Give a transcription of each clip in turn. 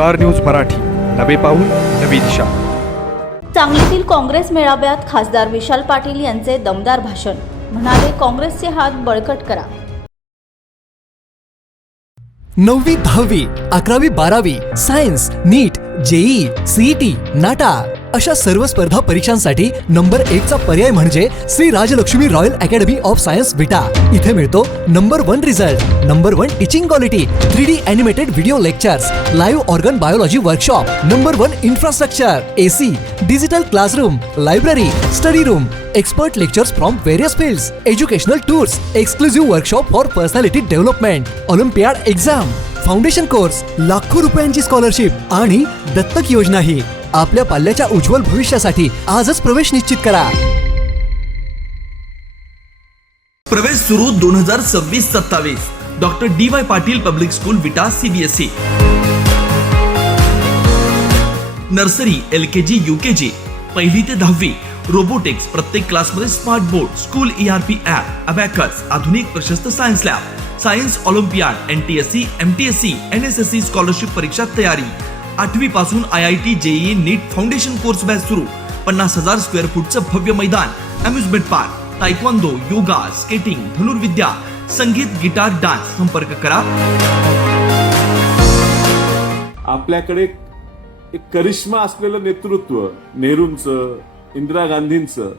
Star news Marathi, नवे पाऊल नवी दिशा. सांगलीतील काँग्रेस मेळाव्यात खासदार विशाल पाटील यांचे दमदार भाषण. म्हणाले, काँग्रेसचे हात बळकट करा. 9वी 10वी 11वी 12वी science, NEET, JEE, CET, NATA अशा सर्व स्पर्धा परीक्षांसाठी नंबर 1 चा पर्याय म्हणजे Shri Rajalakshmi royal academy of science Vita. इथे मिळतो number 1 result, number 1 teaching quality, 3D animated video lectures, live organ biology workshop, number 1 infrastructure, AC, digital classroom, library, study room, expert lectures from various fields, educational tours, exclusive workshop for personality development, olympiad exam, foundation course, लाखो रुपयांची scholarship आणि दत्तक योजनाही. आपल्या पाल्याच्या उज्ज्वल भविष्यासाठी आजच प्रवेश निश्चित करा. प्रवेश सुरू 2026-27. Doctor DY Patil public school विटा CBSE. नर्सरी, LKG, UKG, 1ली ते 10वी, रोबोटिक्स, प्रत्येक क्लासमध्ये smart board, school ERP app, abacus, आधुनिक प्रशस्त science lab, science Olympiad, NTSC, MTSC, NSSC scholarship परीक्षा तयारी. 8वी पासून IIT, JEE, नीट फाउंडेशन कोर्स बॅच सुरू. 50,000 स्क्वेअर फूटचं भव्य मैदान, amusement park, taekwondo, yoga, skating, धनुर्विद्या, संगीत, गिटार, डान्स. संपर्क करा. आपल्याकडे एक करिश्मा असलेलं नेतृत्व, नेहरूंचं, इंदिरा गांधींचं,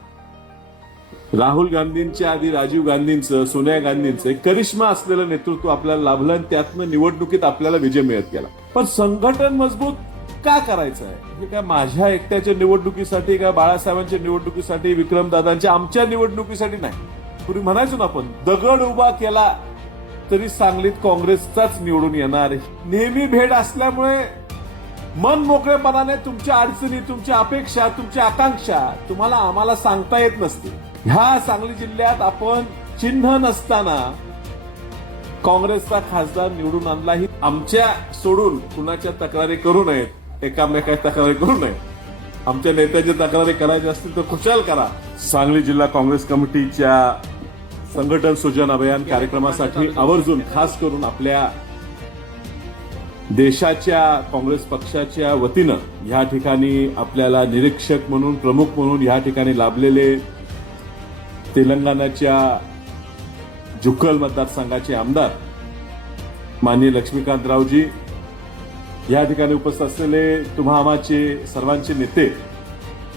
राहुल गांधींच्या आधी राजीव गांधींचं, सोनिया गांधींचं एक करिश्मा असलेलं नेतृत्व आपल्याला लाभलं आणि त्यातनं निवडणुकीत आपल्याला विजय मिळत गेला. पण संघटन मजबूत का करायचं आहे? हे काय माझ्या एकट्याच्या निवडणुकीसाठी, काय बाळासाहेबांच्या निवडणुकीसाठी, विक्रमदादांच्या, आमच्या निवडणुकीसाठी नाही. पूर्वी म्हणायचो ना आपण, दगड उभा केला तरी सांगलीत काँग्रेसचाच निवडून येणार. नेहमी भेट असल्यामुळे मन मोकळेपणाने तुमच्या अडचणी, तुमच्या अपेक्षा, तुमच्या आकांक्षा तुम्हाला आम्हाला सांगता येत नसते. ह्या सांगली जिल्ह्यात आपण चिन्ह नसताना काँग्रेसचा खासदार निवडून आणला. ही आमच्या सोडून कुणाच्या तक्रारी करू नयेत, एकामेकाच्या तक्रारी करू नयेत. आमच्या नेत्याच्या तक्रारी करायच्या असतील तर खुशाल करा. सांगली जिल्हा काँग्रेस कमिटीच्या संघटन सृजन अभियान कार्यक्रमासाठी आवर्जून खास करून आपल्या देशाच्या काँग्रेस पक्षाच्या वतीनं या ठिकाणी आपल्याला निरीक्षक म्हणून, प्रमुख म्हणून या ठिकाणी लाभलेले तेलंगणाच्या जुक्कल मतदारसंघाचे आमदार माननीय लक्ष्मीकांतरावजी, या ठिकाणी उपस्थित असलेले तुम्हा आम्हाचे सर्वांचे नेते,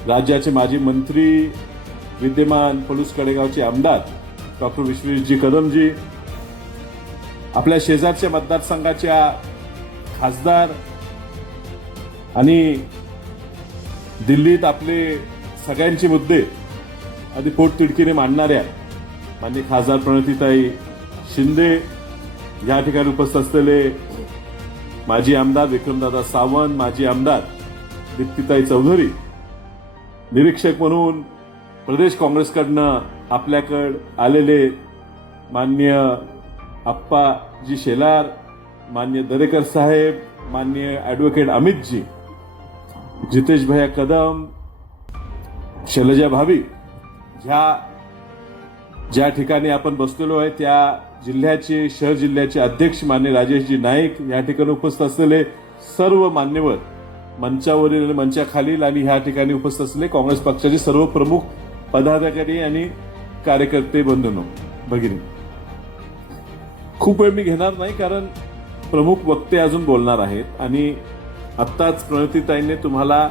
राज्याचे माजी मंत्री, विद्यमान पलूस कडेगावचे आमदार डॉक्टर विश्वजीतजी कदमजी, आपल्या शेजारच्या मतदारसंघाच्या खासदार आणि दिल्लीत आपले सगळ्यांचे मुद्दे आधी पोटतिडकीने मांडणाऱ्या माननीय खासदार प्रणितीताई शिंदे, या ठिकाणी उपस्थित असलेले माजी आमदार विक्रमदादा सावंत, माजी आमदार दीप्तीताई चौधरी, निरीक्षक म्हणून प्रदेश काँग्रेसकडनं आपल्याकडे आलेले माननीय आप्पाजी शेलार, माननीय दरेकर साहेब, माननीय ॲडव्होकेट अमितजी, जितेश भैया कदम, शैलजा भाभी, ज्या ठिकाणी आपण बसलेलो आहे त्या जिल्ह्याचे, शहर जिल्ह्याचे अध्यक्ष मान्य राजेशजी नाईक, या ठिकाणी उपस्थित असलेले सर्व मान्यवर, मंचावरील, मंचाखालील आणि ह्या ठिकाणी उपस्थित असलेले काँग्रेस पक्षाचे सर्व प्रमुख पदाधिकारी आणि कार्यकर्ते, बंधूंनो, भगिनी, खूप वेळ मी घेणार नाही कारण प्रमुख वक्ते अजून बोलणार आहेत. आणि आत्ताच प्रणितीताईंनी तुम्हाला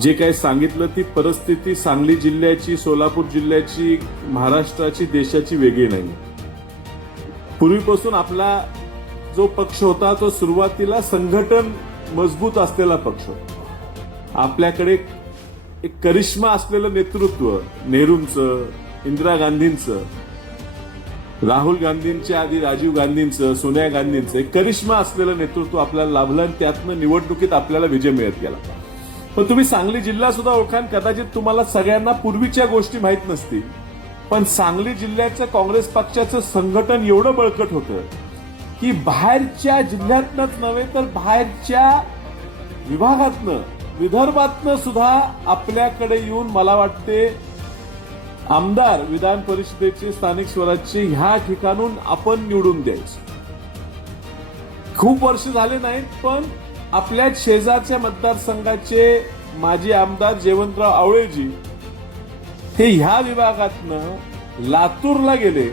जे काही सांगितलं ती परिस्थिती सांगली जिल्ह्याची, सोलापूर जिल्ह्याची, महाराष्ट्राची, देशाची वेगळी नाही. पूर्वीपासून आपला जो पक्ष होता तो सुरुवातीला संघटन मजबूत असलेला पक्ष होता. आपल्याकडे एक करिश्मा असलेलं नेतृत्व, नेहरूंचं, इंदिरा गांधींचं, राहुल गांधींच्या आधी राजीव गांधींचं, सोनिया गांधींचं एक करिश्मा असलेलं नेतृत्व आपल्याला लाभलं आणि त्यातनं निवडणुकीत आपल्याला विजय मिळत गेला. पण तुम्ही सांगली जिल्हा सुद्धा ओळखाल, कदाचित तुम्हाला सगळ्यांना पूर्वीच्या गोष्टी माहीत नसतील, पण सांगली जिल्ह्याचं काँग्रेस पक्षाचं संघटन एवढं बळकट होतं की बाहेरच्या जिल्ह्यातनंच नव्हे तर बाहेरच्या विभागातनं, विदर्भातनं सुद्धा आपल्याकडे येऊन मला वाटते आमदार, विधान परिषदेचे, स्थानिक स्वराज्याचे ह्या ठिकाणून आपण निवडून द्यायचं. खूप वर्ष झाले नाहीत, पण आपल्या शेजारच्या मतदारसंघाचे माजी आमदार जयवंतराव आवळेजी हे ह्या विभागातनं लातूरला गेले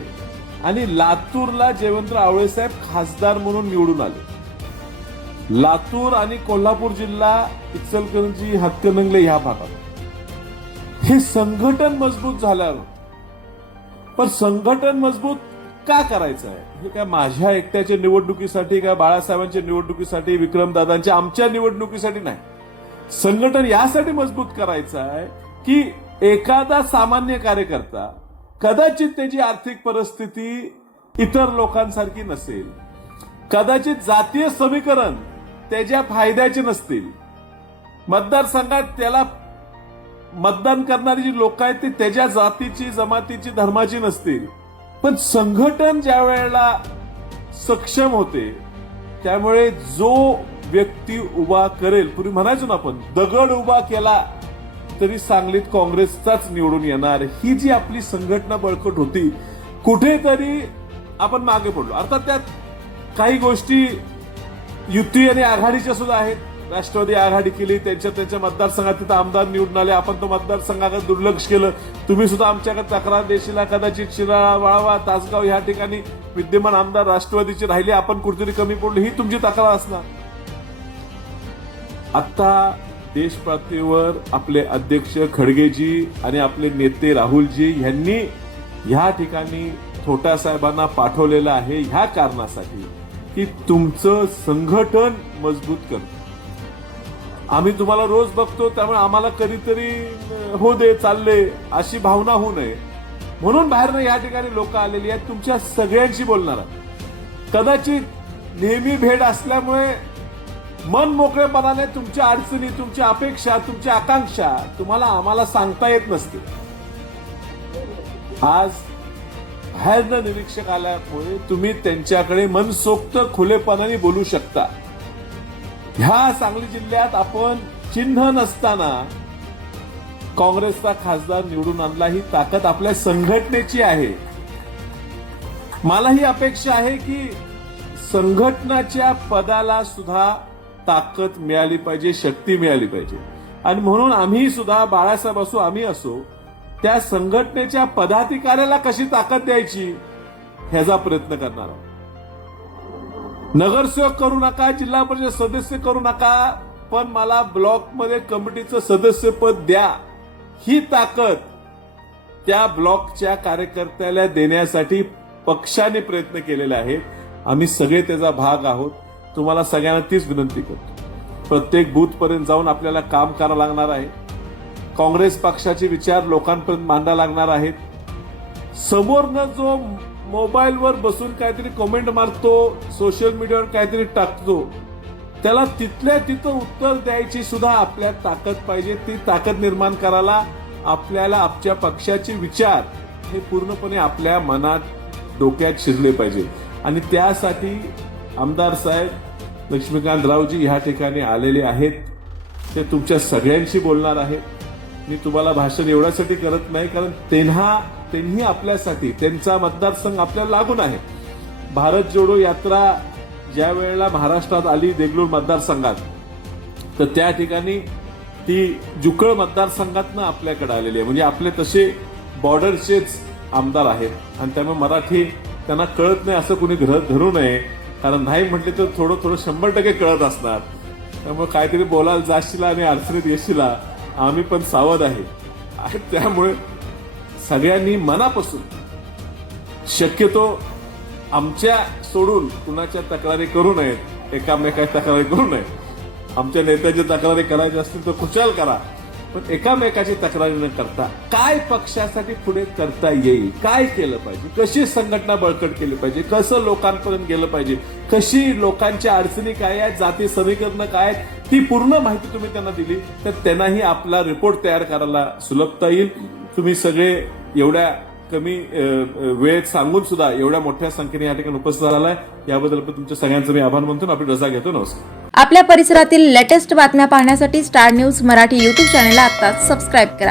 आणि लातूरला जयवंतराव आवळे साहेब खासदार म्हणून निवडून आले. लातूर आणि कोल्हापूर जिल्हा, इचलकरंजी, हातकणंगले ह्या भागात हे संघटन मजबूत झाल्यावर, पण संघटन मजबूत का करायचं आहे? हे काय माझ्या एकट्याच्या निवडणुकीसाठी, काय बाळासाहेबांच्या निवडणुकीसाठी, विक्रमदादांच्या आमच्या निवडणुकीसाठी नाही. संघटन यासाठी मजबूत करायचं आहे की एखादा सामान्य कार्यकर्ता, कदाचित त्याची आर्थिक परिस्थिती इतर लोकांसारखी नसेल, कदाचित जातीय समीकरण त्याच्या फायद्याचे नसतील, मतदारसंघात त्याला मतदान करणारी जी लोक आहेत ती त्याच्या जातीची, जमातीची, धर्माची नसतील, पण संघटन ज्या वेळेला सक्षम होते त्यामुळे जो व्यक्ती उभा करेल, पूर्वी म्हणायचो ना आपण, दगड उभा केला तरी सांगलीत काँग्रेसचाच निवडून येणार, ही जी आपली संघटना बळकट होती, कुठेतरी आपण मागे पडलो. अर्थात त्यात काही गोष्टी युती आणि आघाडीच्या सुद्धा आहेत. राष्ट्रवादी आघाडी केली, त्यांच्या मतदारसंघात तिथं आमदार निवडून आले, आपण तो मतदारसंघाकडे दुर्लक्ष केलं. तुम्ही सुद्धा आमच्याकडे तक्रार देशील, कदाचित शिराळा, वाळवा, तासगाव ह्या ठिकाणी विद्यमान आमदार राष्ट्रवादीचे राहिले, आपण कुठेतरी कमी पडलो, ही तुमची तक्रार असणार. आता देश पातळीवर आपले अध्यक्ष खडगेजी आणि आपले नेते राहुलजी यांनी ह्या ठिकाणी थोटा साहेबांना पाठवलेलं आहे ह्या कारणासाठी की तुमचं संघटन मजबूत करतं. आम्ही तुम्हाला रोज बघतो, त्यामुळे आम्हाला कधीतरी हो दे, चालले अशी भावना होऊ नये म्हणून बाहेरनं या ठिकाणी लोक आलेली आहेत. तुमच्या सगळ्यांशी बोलणार आहे. कदाचित नेहमी भेट असल्यामुळे मन मोकळेपणाने तुमच्या अडचणी, तुमच्या अपेक्षा, तुमच्या आकांक्षा तुम्हाला आम्हाला सांगता येत नसते. आज बाहेरनं निरीक्षक आल्यामुळे तुम्ही त्यांच्याकडे मनसोक्त खुलेपणाने बोलू शकता. ह्या सांगली जिल्ह्यात आपण चिन्ह नसताना काँग्रेसचा खासदार निवडून आणला, ही ताकद आपल्या संघटनेची आहे. मला ही अपेक्षा आहे की संघटनाच्या पदाला सुद्धा ताकद मिळाली पाहिजे, शक्ती मिळाली पाहिजे. आणि म्हणून आम्ही सुद्धा, बाळासाहेब असो, आम्ही असो, त्या संघटनेच्या पदाधिकाऱ्याला कशी ताकद द्यायची ह्याचा प्रयत्न करणार आहोत. नगरसेवक करू नका, जिल्हा परिषद सदस्य करू नका, पण मला ब्लॉकमध्ये कमिटीचं सदस्यपद द्या, ही ताकद त्या ब्लॉकच्या कार्यकर्त्याला देण्यासाठी पक्षाने प्रयत्न केलेले आहेत. आम्ही सगळे त्याचा भाग आहोत. तुम्हाला सगळ्यांना तीच विनंती करतो, प्रत्येक बूथपर्यंत जाऊन आपल्याला काम करावं लागणार आहे. काँग्रेस पक्षाचे विचार लोकांपर्यंत मांडा लागणार आहेत. समोरनं जो मोबाईलवर बसून काहीतरी कमेंट मारतो, सोशल मीडियावर काहीतरी टाकतो, त्याला तिथल्या तिथं उत्तर द्यायची सुद्धा आपल्यात ताकद पाहिजे. ती ताकद निर्माण करायला आपल्याला आपल्या पक्षाचे विचार हे पूर्णपणे आपल्या मनात, डोक्यात शिरले पाहिजे. आणि त्यासाठी आमदार साहेब लक्ष्मीकांतरावजी ह्या ठिकाणी आलेले आहेत. ते तुमच्या सगळ्यांशी बोलणार आहेत. मी तुम्हाला भाषण एवढ्यासाठी करत नाही, कारण त्यांनी आपल्यासाठी, त्यांचा मतदारसंघ आपल्याला लागून आहे. भारत जोडो यात्रा ज्या वेळेला महाराष्ट्रात आली देगलूर मतदारसंघात, तर त्या ठिकाणी ती जुकळ मतदारसंघातनं आपल्याकडे आलेली आहे. म्हणजे आपले तसे बॉर्डरचेच आमदार आहेत आणि त्यामुळे मराठी त्यांना कळत नाही असं कुणी धरू नये, कारण नाही म्हटले तर थोडं 100% कळत असणार. त्यामुळे काहीतरी बोलायला जाशीला आणि अडचणीत येशीला, आम्ही पण सावध आहे. त्यामुळे सगळ्यांनी मनापासून शक्यतो आमच्या सोडून कुणाच्या तक्रारी करू नयेत, एकामेकाच्या तक्रारी करू नयेत. आमच्या नेत्याच्या तक्रारी करायच्या असतील तर खुशाल करा, पण एकामेकाची तक्रारी न करता काय पक्षासाठी पुढे करता येईल, काय केलं पाहिजे, कशी संघटना बळकट केली पाहिजे, कसं लोकांपर्यंत गेलं पाहिजे, कशी लोकांच्या अडचणी काय आहेत, जाती समीकरणं काय आहेत, ती पूर्ण माहिती तुम्ही त्यांना दिली तर त्यांनाही आपला रिपोर्ट तयार करायला सुलभता येईल. तुम्ही सगळे एवढ्या कमी वेळेत सांगून सुद्धा एवढ्या मोठ्या संख्येने या ठिकाणी उपस्थित झालाय, याबद्दल तुमच्या सगळ्यांचं मी आभार मानतो. आपली रजा घेतो. नमस्कार. आपल्या परिसरातील लेटेस्ट बातम्या पाहण्यासाठी स्टार न्यूज मराठी यूट्यूब चॅनलला आत्ताच सबस्क्राईब करा.